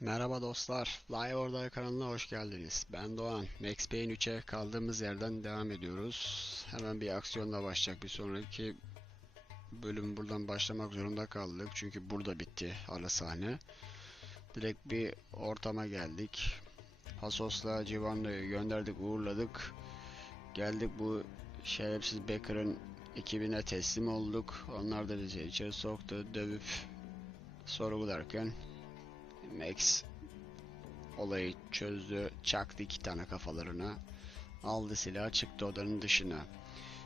Merhaba dostlar, Live Orada kanalına hoş geldiniz. Ben Doğan. Max Payne 3'e kaldığımız yerden devam ediyoruz. Hemen bir aksiyonla başlayacak. Bir sonraki bölüm buradan başlamak zorunda kaldık. Çünkü burada bitti ara sahne. Direkt bir ortama geldik. Hasos'la Civan'ı gönderdik, uğurladık. Geldik bu şerefsiz Becker'ın ekibine teslim olduk. Onlar da bizi içeri soktu, dövüp sorgularken Max olayı çözdü, çaktı 2 tane kafalarına, aldı silahı, çıktı odanın dışına.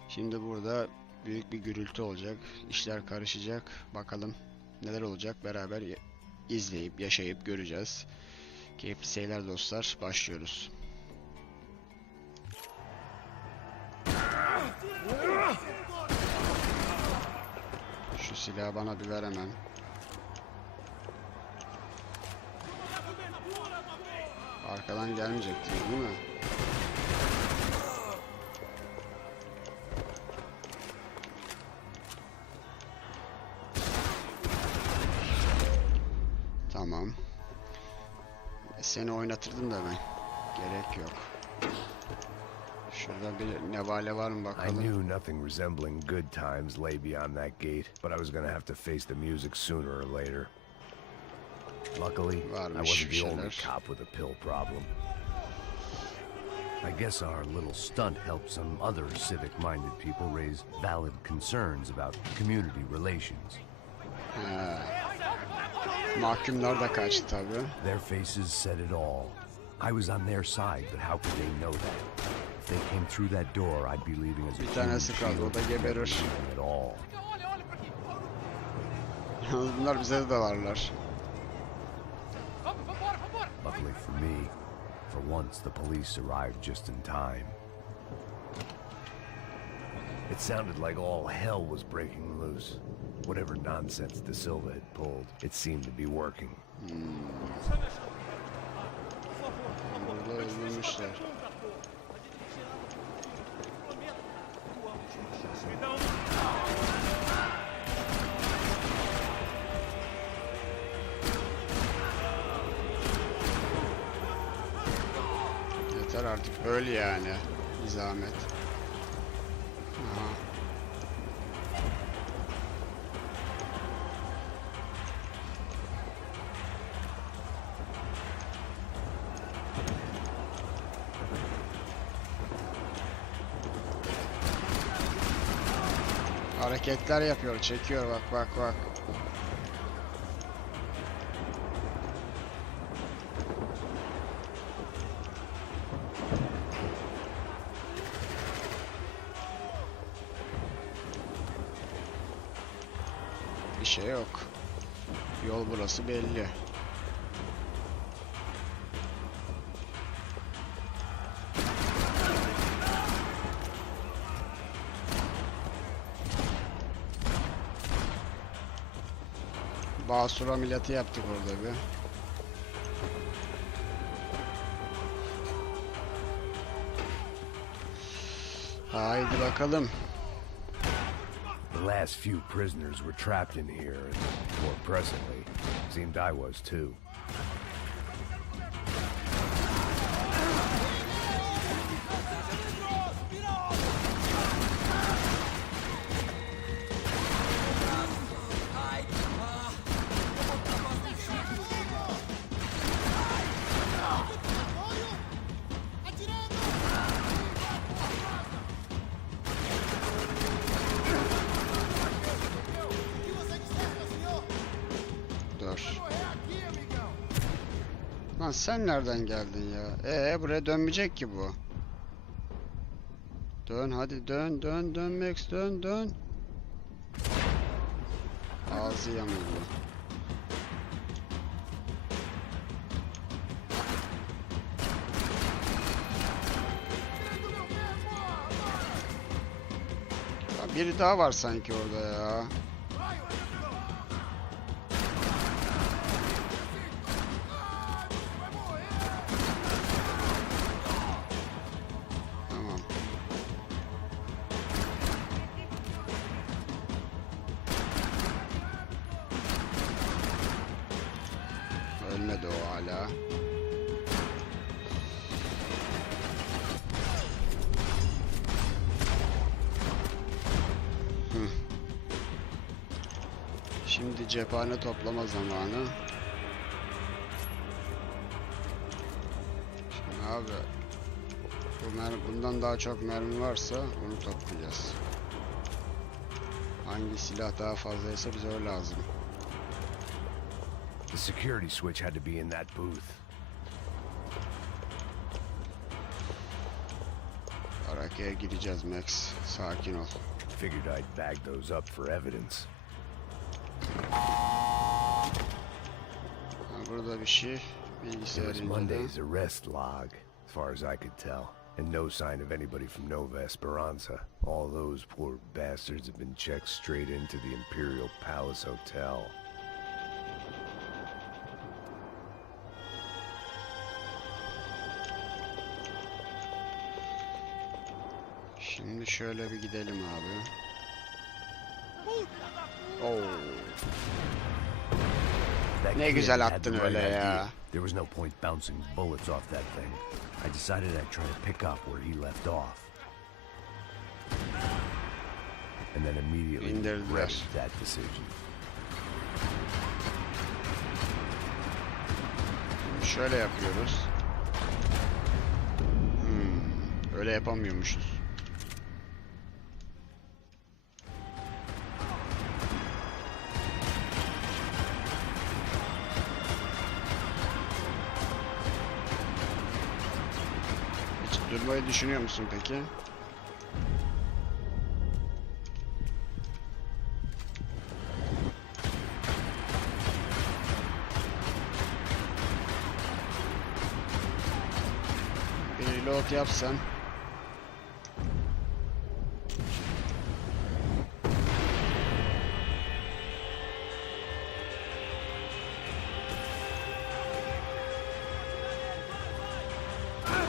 Şimdi burada büyük bir gürültü olacak, işler karışacak. Bakalım neler olacak, beraber izleyip yaşayıp göreceğiz. Keyifli seyirler dostlar, başlıyoruz. Şu silahı bana bir ver hemen. Arkadan gelmeyecektir değil mi? Tamam. Seni oynatırdım da ben. Gerek yok. Şurada bir nevale var mı bakalım. I knew nothing resembling good times lay beyond that gate, but I was gonna have to face the music sooner or later. Luckily, I wasn't the only cop with a pill problem. I guess our little stunt helped some other civic-minded people raise valid concerns about community relations. Mahkumlar da kaçtı tabii. Their faces said it all. I was on their side, but how could they know that? If they came through that door, I'd be leaving as a bir tanesi kaldı, o da geberir. at all. Bunlar bize de varlar. Luckily for me, for once the police arrived just in time. It sounded like all hell was breaking loose. Whatever nonsense De Silva had pulled, it seemed to be working. Burada öldürmüşler. Yeter artık, öl yani. Bir zahmet. Aha. Hareketler yapıyor, çekiyor, bak bak bak. Bir şey yok. Yol burası belli. Basur ameliyatı yaptık orada bir. Haydi bakalım. The last few prisoners were trapped in here, and more presently, seemed I was too. Lan sen nereden geldin ya? Buraya dönmeyecek ki bu. Dön hadi, dön dön dön Max, dön dön. Ağzı yamuldu. Ya biri daha var sanki orada ya. Ölmedi o hala. Şimdi cephane toplama zamanı. Şimdi abi bundan daha çok mermi varsa onu toplayacağız. Hangi silah daha fazlaysa bize o lazım. The security switch had to be in that booth. Araka'ya gideceğiz Max. Sakin ol. Figured I'd bag those up for evidence. Burada bir şey. Bilgisayar It was Monday's arrest log, as far as I could tell. And no sign of anybody from Nova Esperanza. All those poor bastards have been checked straight into the Imperial Palace Hotel. Şimdi şöyle bir gidelim abi. Oo. Ne güzel attın öyle ya. There was no point bouncing bullets off that thing. I decided I'd try to pick up where he left off. And then immediately regretted that decision. Şimdi şöyle yapıyoruz. Öyle yapamıyormuşuz. Durmayı düşünüyor musun peki? Bir reload yapsan.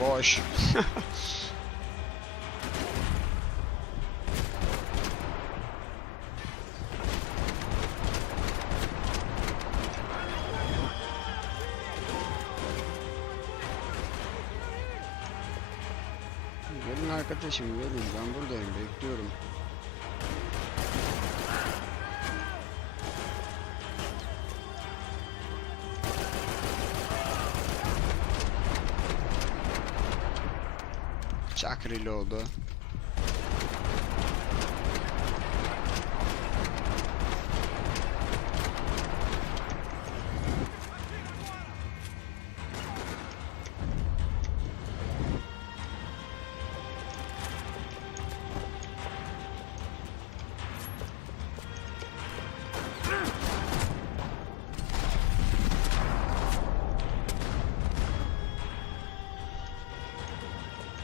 Boş. Gelin arkadaşım, gelin, ben buradayım, bekliyorum. Çakrili oldu.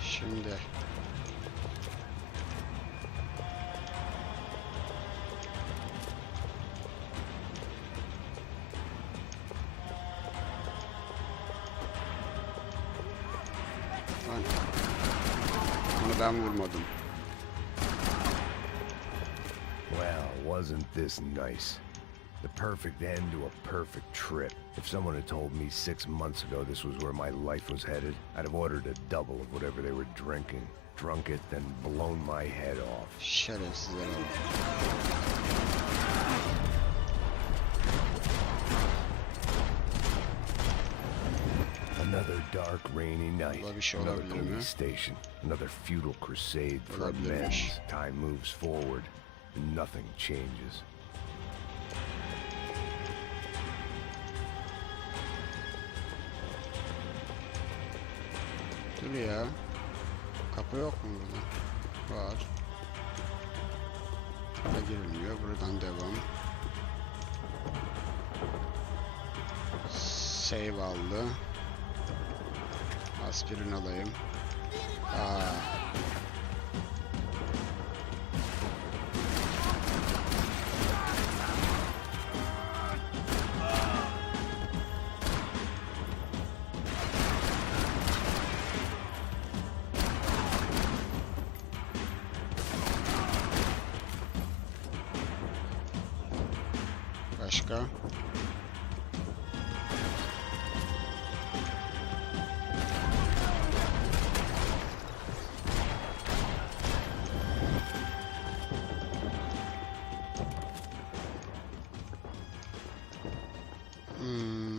Şimdi onu ben vurmadım. Well, wasn't this nice? The perfect end to a perfect trip. If someone had told me 6 months ago this was where my life was headed, I'd have ordered a double of whatever they were drinking, drunk it, then blown my head off. Şerefsizler oldu. Another dark, rainy night. Another mi? police station. Another futile crusade for amends. Time moves forward, and nothing changes. Dur ya. Kapı yok mu burada? Var. Burada girilmiyor. Buradan devam. Save aldı. Aspirin alayım. Başka?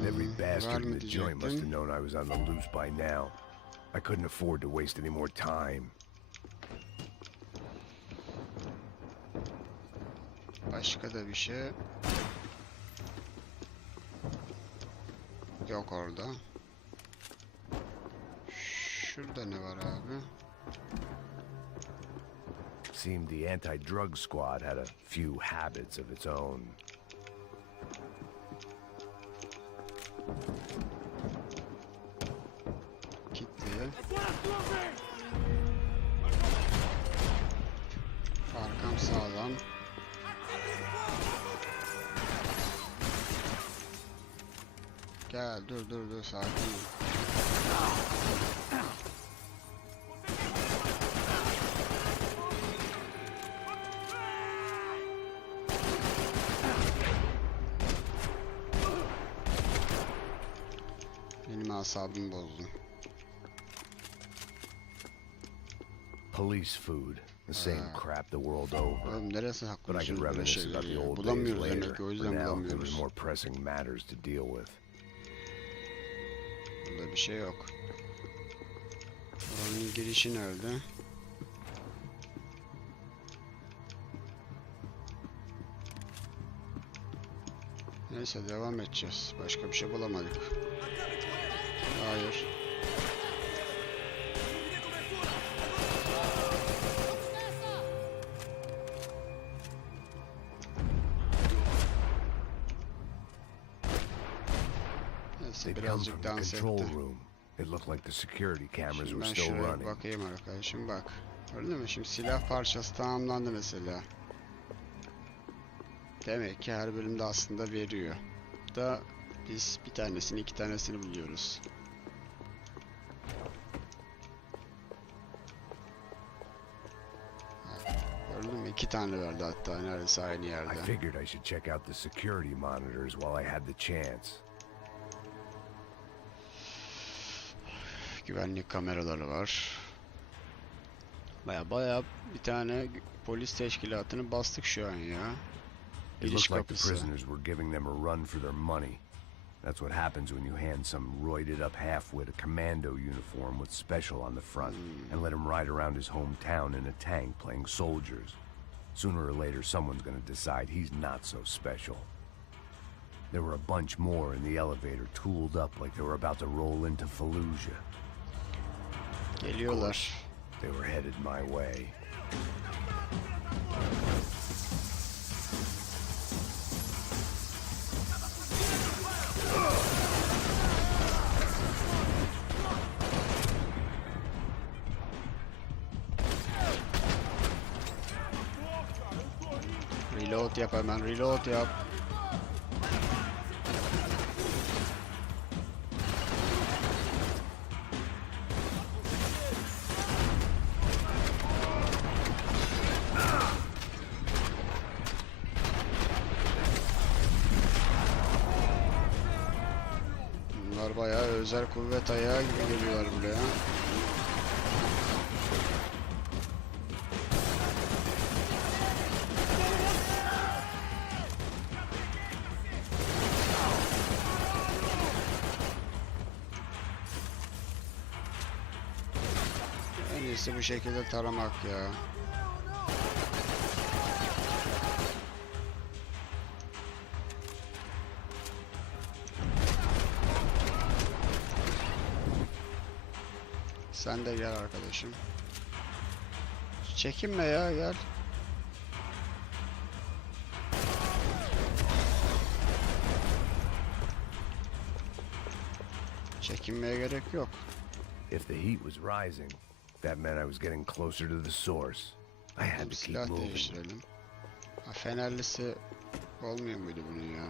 Every Var bastard in mı the joint must have diyecektim. known I was on the loose by now. I couldn't afford to waste any more time. Başka da bir şey yok orada. Şurada ne var abi? Seemed the anti-drug squad had a few habits of its own. Kilitli. Arkam sağlam. Gel dur sakin ol. Benim asabımı bozdun. Police food, the same crap the world over. Oğlum neresi But I haklısın could böyle reminisce about şeyleri the ya? old days Bulamıyoruz later. demek ki, o For yüzden now, there was bulamıyoruz. more pressing matters to deal with. Burada bir şey yok. Oranın girişi nerede? Neyse devam edeceğiz. Başka bir şey bulamadık. Hayır. Neyse They'd come birazcık from the dans control etti. room. It looked like the security cameras Şimdi were ben still şuraya running. bakayım arkadaşım, bak. Öyle mi? Şimdi silah parçası tamamlandı mesela. Demek ki her bölümde aslında veriyor. Da biz bir tanesini, iki tanesini buluyoruz. Gördün mü? İki tane verdi hatta, neredeyse aynı I yerde. figured I should check out the security monitors while I had the chance. Güvenlik kameraları var. Baya bir tane polis teşkilatını bastık şu an ya. It Giriş looked like the kapısı. prisoners were giving them a run for their money. That's what happens when you hand some roided up half-wit a commando uniform with special on the front and let him ride around his hometown in a tank playing soldiers. Sooner or later someone's gonna decide he's not so special. There were a bunch more in the elevator, tooled up like they were about to roll into Fallujah. Geliyorlar. They were headed my way. Reload yap hemen, reload yap. Bunlar bayağı özel kuvvet ayağı gibi geliyorlar buraya. En iyisi bu şekilde taramak ya. Sen de gel arkadaşım. Çekinme ya, gel. Çekinmeye gerek yok. If the heat was rising, that meant I was getting closer to the source. I had Bir to keep silah moving. değiştirelim. Ha, fenerlisi olmuyor muydu bunun ya?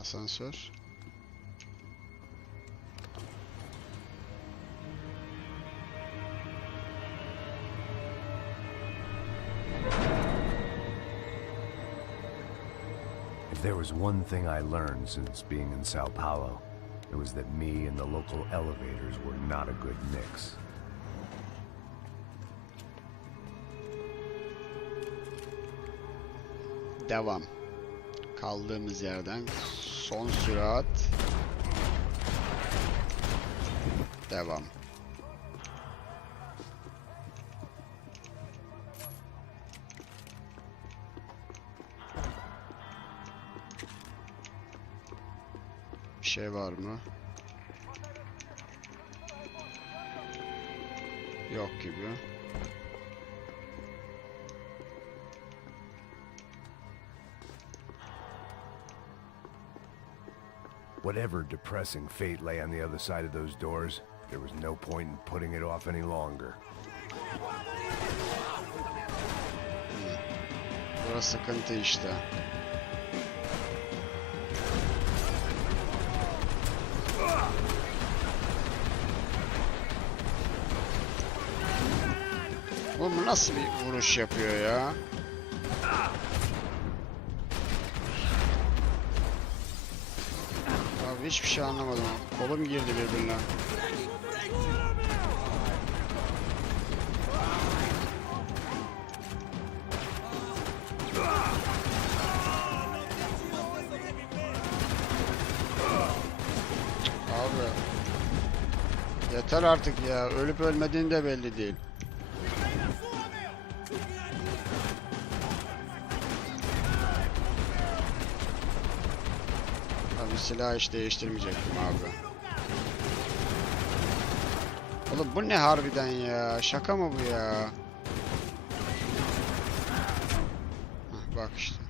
Asansör. If there was one thing I learned since being in Sao Paulo, it was that me and the local elevators were not a good mix. Devam. Kaldığımız yerden son sürat. Devam. Bir şey var mı? Yok gibi. Whatever depressing fate lay on the other side of those doors, there was no point in putting it off any longer. Burası sıkıntı işte. Bu nasıl bir vuruş yapıyor ya? Abi hiçbir şey anlamadım. Kolum girdi birbirine. Abi yeter artık ya. Ölüp ölmediğin de belli değil. Abi silah hiç değiştirmeyecektim abi. Oğlum bu ne harbiden ya? Şaka mı bu ya? Hah, bak işte.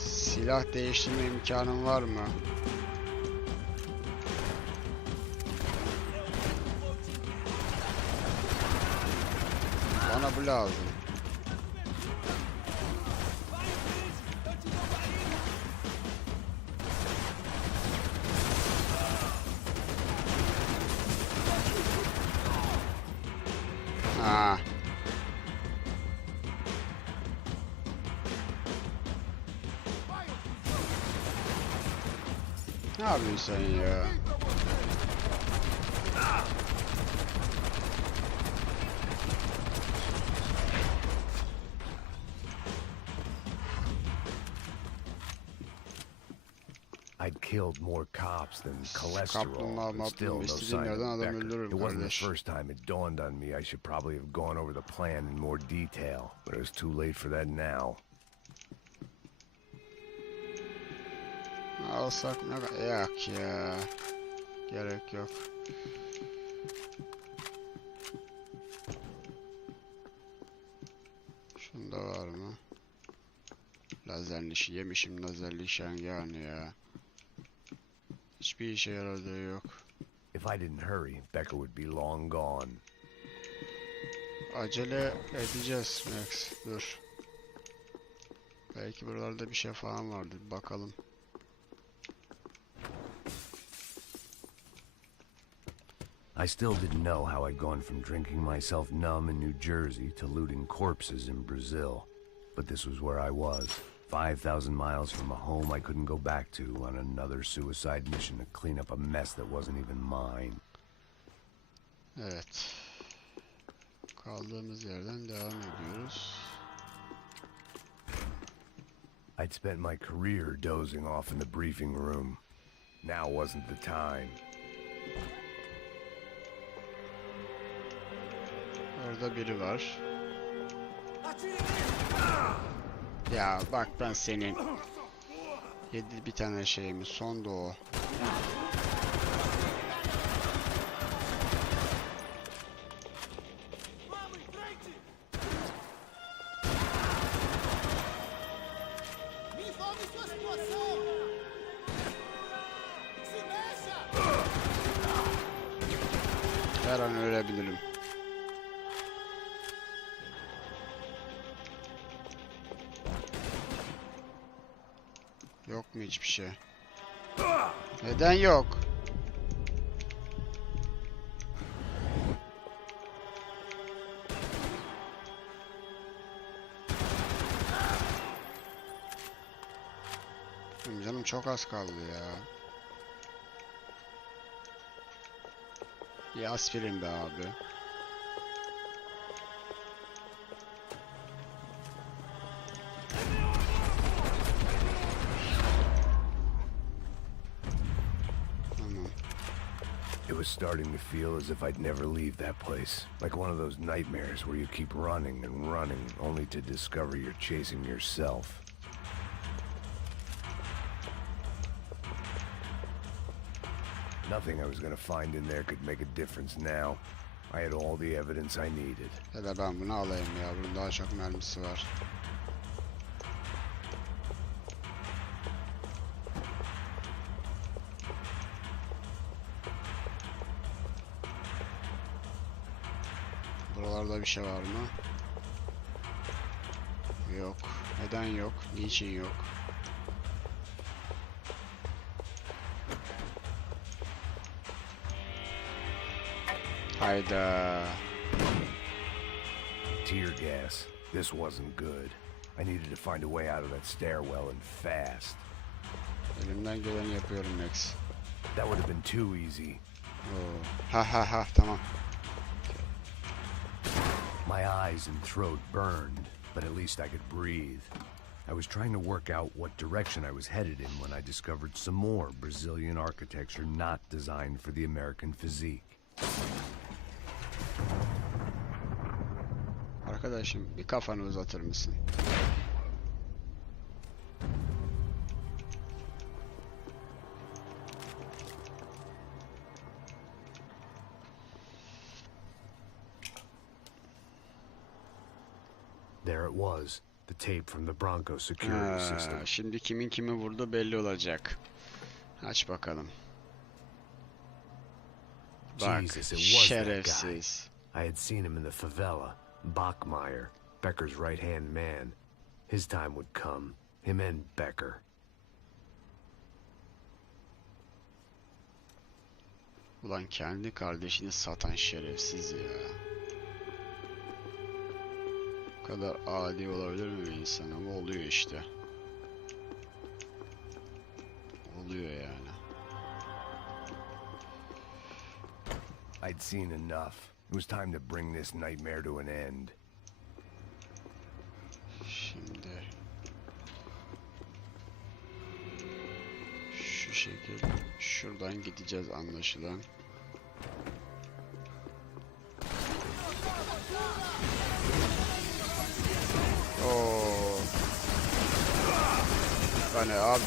Silah değiştirme imkanın var mı? Bana bu lazım. Ha. Ne yapıyorsun sen ya? I'd killed more cops than cholesterol, Kaplumbağa but still no istediğim sign yerden of adam Becker. öldürürüm It wasn't the kardeş. first time it dawned on me I should probably have gone over the plan in more detail, but it was too late for that now. Alsak ne kadar? Yok ya. Gerek yok. Şunda var mı? Lazerli işi yemişim, lazerli şengahını ya. Hiçbir işe yaradığı yok. If I didn't hurry, Becker would be long gone. Acele edeceğiz Max. Dur. Belki buralarda bir şey falan vardır. Bakalım. I still didn't know how I'd gone from drinking myself numb in New Jersey to looting corpses in Brazil. But this was where I was, 5,000 miles from a home I couldn't go back to on another suicide mission to clean up a mess that wasn't even mine. Evet. Kaldığımız yerden devam ediyoruz. I'd spent my career dozing off in the briefing room. Now wasn't the time. Orada biri var. Ya bak ben senin. Yedi bir tane şeyimi. Son da o. Her an ölebilirim. Yok mu hiçbir şey? Neden yok? Canım çok az kaldı ya. Bir aspirin be abi. starting to feel as if I'd never leave that place. Like one of those nightmares where you keep running and running only to discover you're chasing yourself. Nothing I was gonna find in there could make a difference now. I had all the evidence I needed. Ya da ben bunu alayım ya. Bunun daha çok mermisi var. Buralarda bir şey var mı? Yok. Neden yok? Niçin yok? Hayda. Tear gas. This wasn't good. I needed to find a way out of that stairwell and fast. Elimden geleni yapıyorum Max. That would have been too easy. Oo. Ha ha ha, tamam. My eyes and throat burned, but at least I could breathe. I was trying to work out what direction I was headed in when I discovered some more Brazilian architecture not designed for the American physique. Arkadaşım, bir kafanı uzatır mısın? There it was, the tape from the Bronco security system. Şimdi kimin kimi vurdu belli olacak. Aç bakalım. Bak, Jesus, it was that şerefsiz. guy. I had seen him in the favela. Bachmeyer, Becker's right-hand man. His time would come. Him and Becker. Ulan kendi kardeşini satan şerefsiz ya. Bu kadar adi olabilir mi bir insan, ama oluyor işte. Oluyor yani. I'd seen enough. It was time to bring this nightmare to an end. Şimdi şu şekil şuradan gideceğiz anlaşılan. Oo.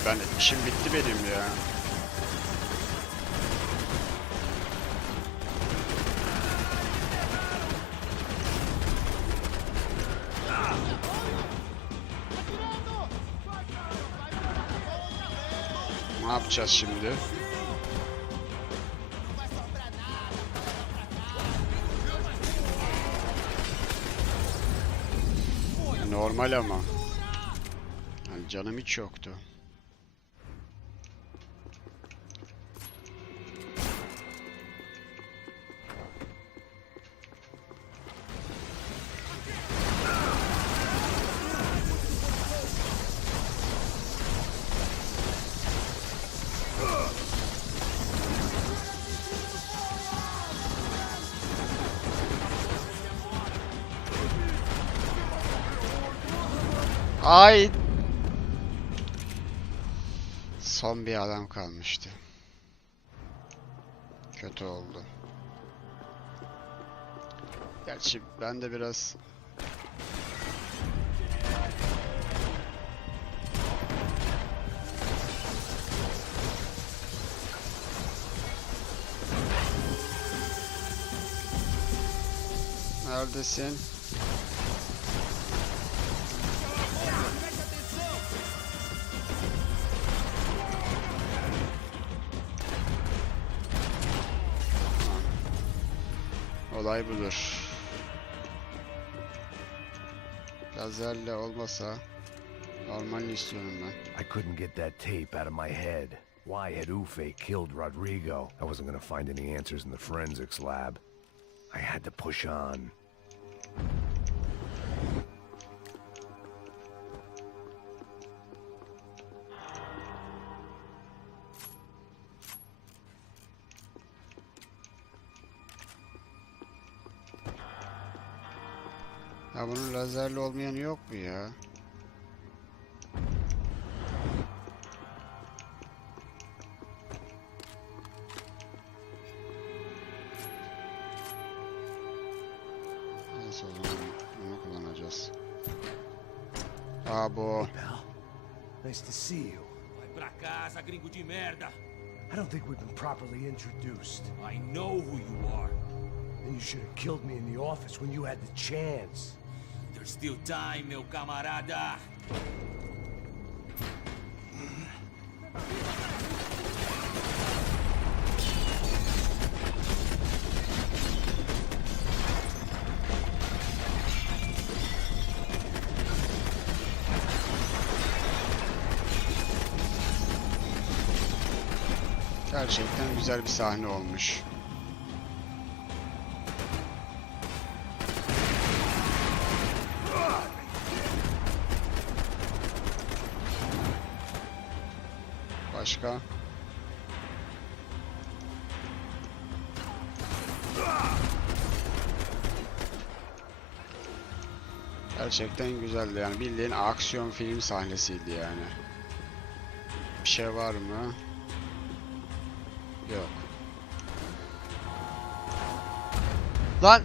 Ben işim bitti benim ya. Ne yapacağız şimdi? Normal ama. Yani canım hiç yoktu. Ay. Son bir adam kalmıştı. Kötü oldu. Gerçi ben de biraz neredesin? Olay budur. Lazerle olmasa normalini istiyorum ben. I couldn't get that tape out of my head. Why had Ufe killed Rodrigo? I wasn't gonna find any answers in the forensics lab. I had to push on. Ya bunun lazerli olmayanı yok mu ya? Neyse o zaman bunu kullanacağız. Aa bu. Pal, nice to see you. Vai pra casa, gringo de merda! I don't think we've been properly introduced. I know who you are. And you should have killed me in the office when you had the chance. There's still time, meu camarada! Gerçekten güzel bir sahne olmuş. Başka? Gerçekten güzeldi yani, bildiğin aksiyon film sahnesiydi yani. Bir şey var mı? Yok. Lan!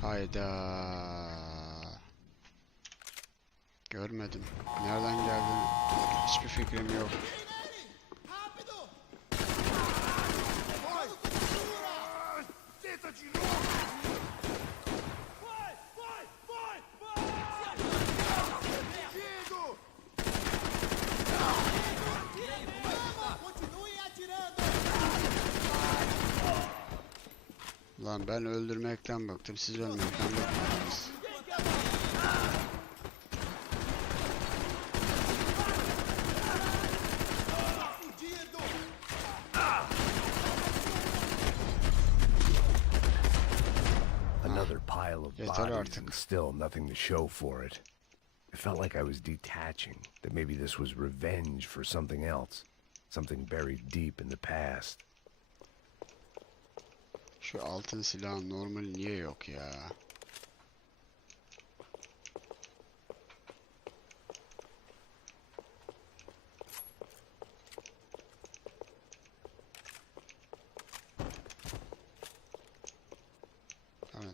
Hayda. Görmedim. Nereden geldiğini hiçbir fikrim yok. Lan ben öldürmekten bıktım, siz ölmekten bıkmadınız. Another pile of Yeter bodies artık. and still nothing to show for it. It felt like I was detaching, that maybe this was revenge for something else. Something buried deep in the past. Şu altın silahın normali niye yok ya?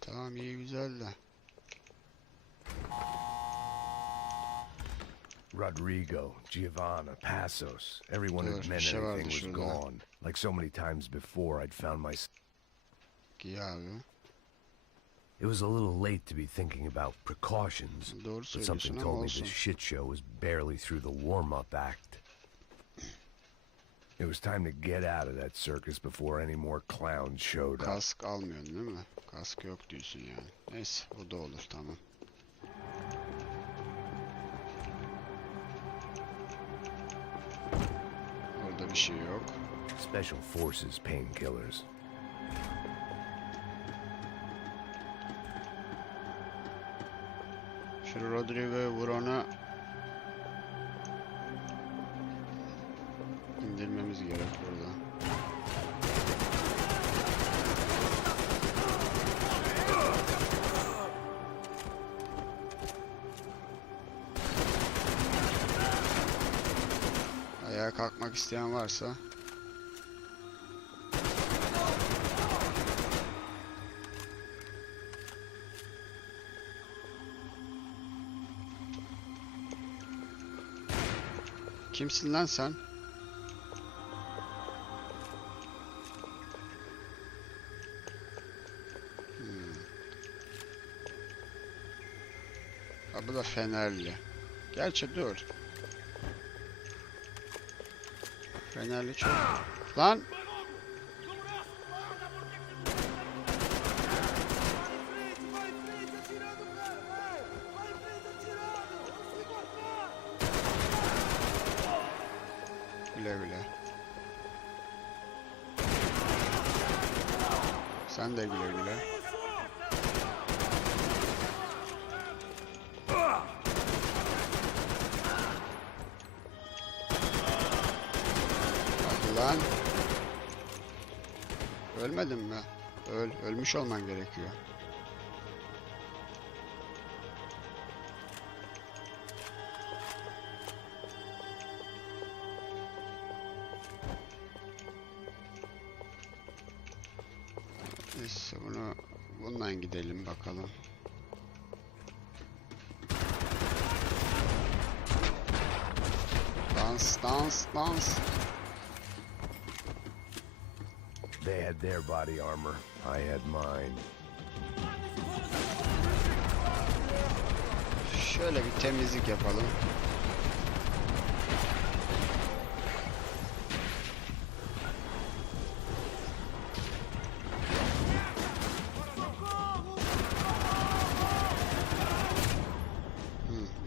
Tamam iyi güzel de. Rodrigo, Giovanna, Passos, everyone Dur, had bir meant şey vardı anything was şurada. gone. Like so many times before, I'd found myself. Giy abi. It was a little late to be thinking about precautions, Doğru but söylüyorsun something ama told me olsun. this shit show was barely through the warm-up act. It was time to get out of that circus before any more clowns showed up. Kask almıyorsun değil mi? Kask yok diyorsun yani. Neyse o da olur, tamam. Orada bir şey yok. Special Forces painkillers. Şu Rodrigo'yu vur, ona indirmemiz gerek burada. Ayağa kalkmak isteyen varsa. Kimsin lan sen? Ha, bu da Fenerli. Gerçi dur. Fenerli çok. Lan! Güle güle. Sen de güle güle. Hadi lan. Ölmedin mi? Ölmüş olman gerekiyor. Neyse bunu Bundan gidelim bakalım. Dans. They had their body armor. I had mine. Şöyle bir temizlik yapalım.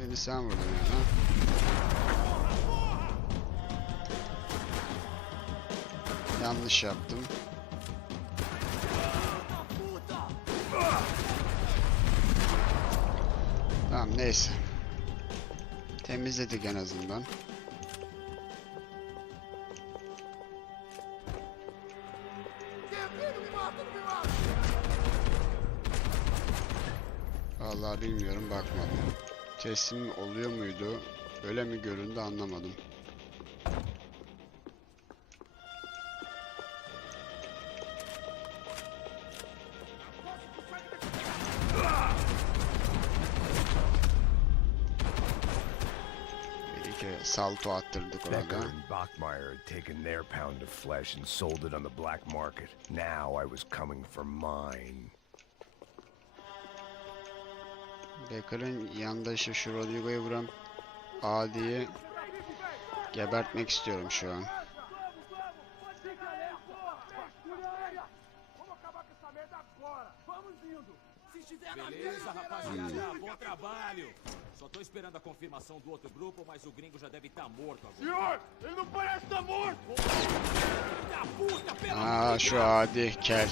Beni sen vurdun ya. Yanlış yaptım. Tamam, neyse. Temizledik en azından. Vallahi bilmiyorum, bakmadım. Teslim oluyor muydu? Öyle mi göründü, anlamadım. Salto attırdık Becker orada. and Bachmeyer had taken their pound of flesh and sold it on the black market. Now I was coming for mine. Becker'ın yandaşı şu Rodrigo'yu vuran adiyi gebertmek istiyorum şu an. Beleza, rapaziada, bom trabalho. Só tô esperando a confirmação do outro grupo, mas o gringo já deve estar morto agora. Senhor, ele não parece estar morto! Da puta, pelo amor de Şu Deus! adi kel.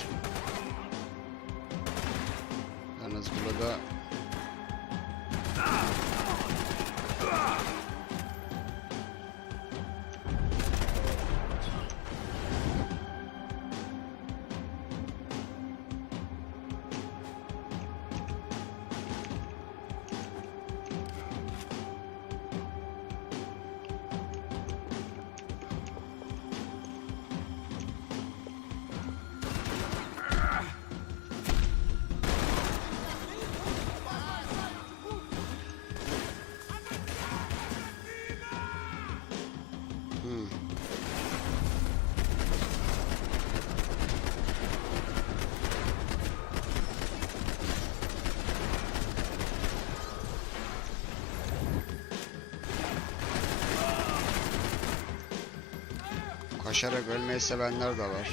Yalnız burada koşarak ölmeyi sevenler de var.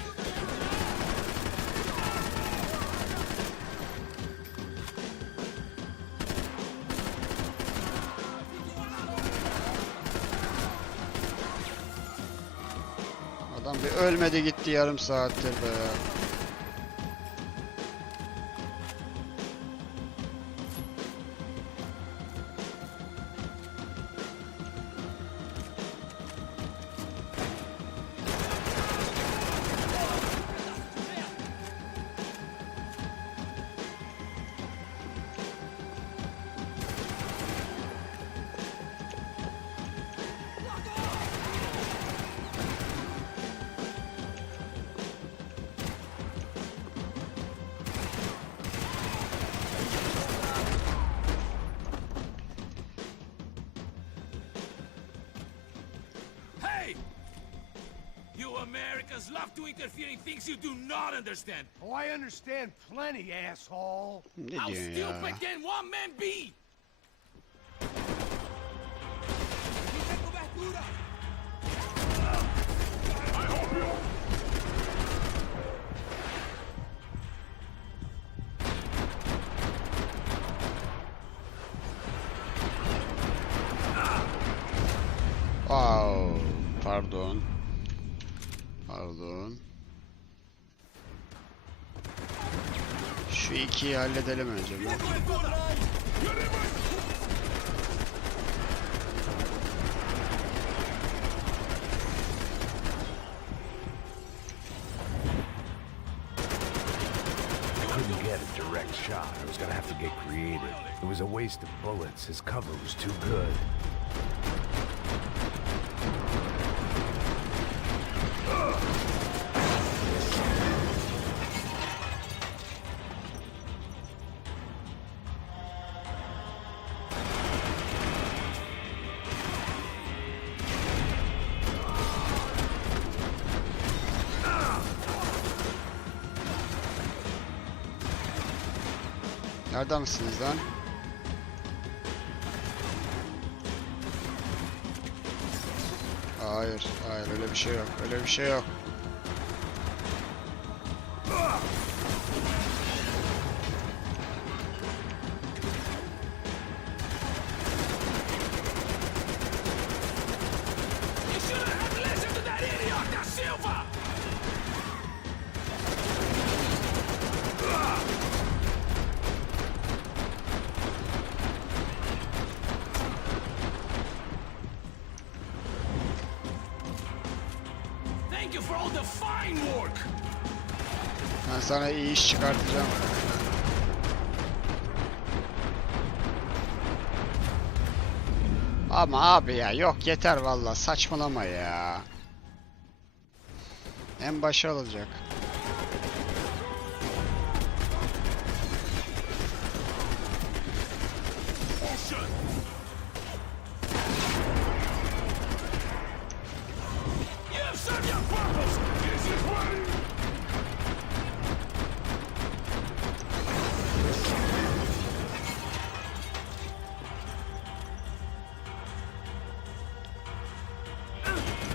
Adam bir ölmedi gitti yarım saattir be. Hey! You Americans love to interfere in things you do not understand. Oh, I understand plenty, asshole. Ne How diyorsun stupid ya? can one man be? Wow, pardon. Şu ikiyi halledelim önce bir. Couldn't get a direct shot. I was gonna have to get creative. It was a waste of bullets. His cover was too good. Nerede misiniz lan? Hayır, hayır öyle bir şey yok. Öyle bir şey yok. Ben sana iyi iş çıkartacağım. Ama abi ya yok yeter valla saçmalama ya. En başa alacak.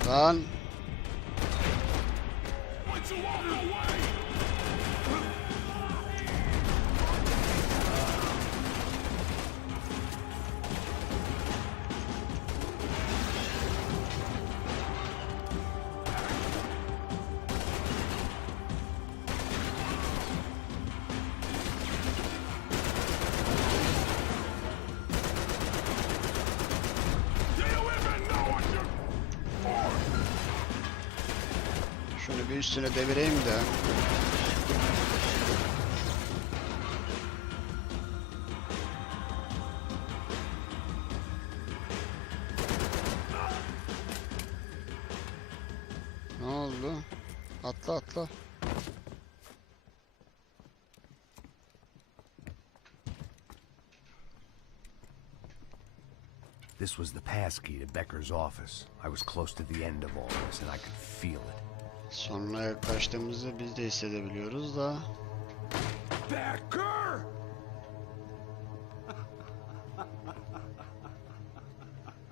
Lan. Şunu bir üstüne devireyim de. Ne oldu? Atla atla. This was the passkey to Becker's office. I was close to the end of all this and I could feel it. Sonuna yaklaştığımızı biz de hissedebiliyoruz da. Becker!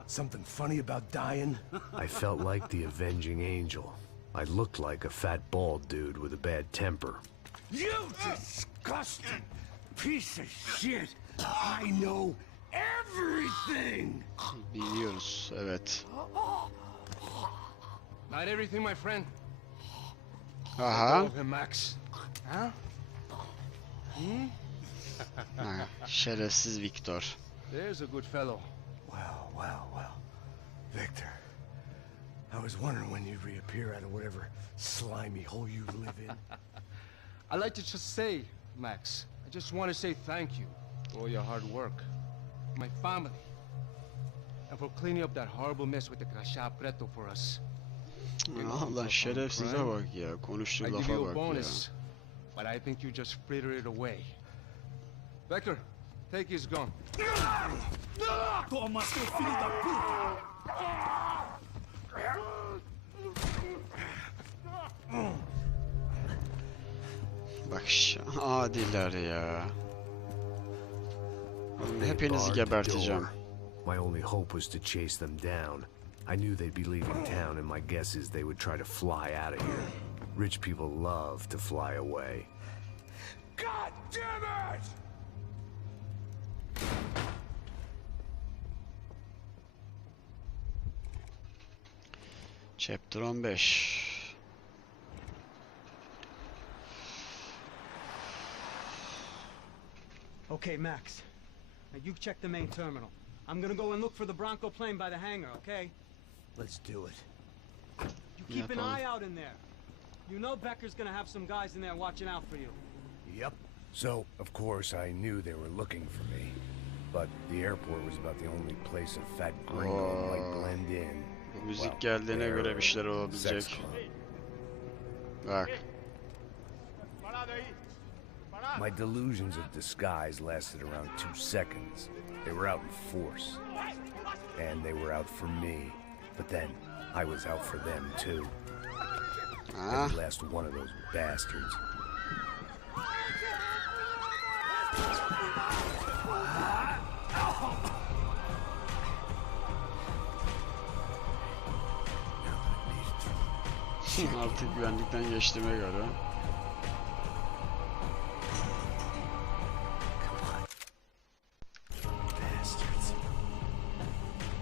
Something funny about dying? I felt like the avenging angel. I looked like a fat bald dude with a bad temper. You disgusting piece of shit! I know everything! Biliyoruz, evet. Not everything, my friend. Aha. Max. Huh? Ha, şerefsiz Victor. There's a good fellow. Well. Victor, I was wondering when you'd reappear out of whatever slimy hole you live in. I'd like to just say, Max, I just want to say thank you for all your hard work, my family, and for cleaning up that horrible mess with the crachá preto for us. Allah şerefsize bak ya. Konuştuğu I give lafa you a bak ya. bonus, but I think you just frittered it away. Becker, take his gun. Toma, seu filho da puta! Bak adiler ya. They Hepinizi barred the geberteceğim. door. My only hope was to chase them down. I knew they'd be leaving town, and my guess is they would try to fly out of here. Rich people love to fly away. God damn it! Chapter 15. Okay, Max. Now you check the main terminal. I'm gonna go and look for the Bronco plane by the hangar, okay? Let's do it. You keep an Yapalım. eye out in there. You know Becker's gonna have some guys in there watching out for you. Yep. So, of course, I knew they were looking for me. But the airport was about the only place a fat gringo might blend in. Bu müzik geldiğine göre bir şeyler Sex olabilecek. club. Bak. My delusions of disguise lasted around 2 seconds. They were out in force. And they were out for me. But then, I was out for them too. Ha? Every last one of those bastards. Artık güvenlikten geçtiğime göre.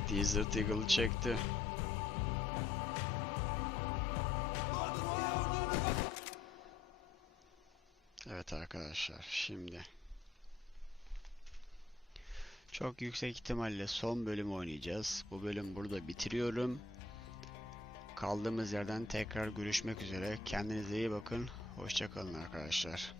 Desert Eagle'ı çekti. Evet arkadaşlar, şimdi çok yüksek ihtimalle son bölümü oynayacağız. Bu bölüm burada bitiriyorum. Kaldığımız yerden tekrar görüşmek üzere. Kendinize iyi bakın. Hoşça kalın arkadaşlar.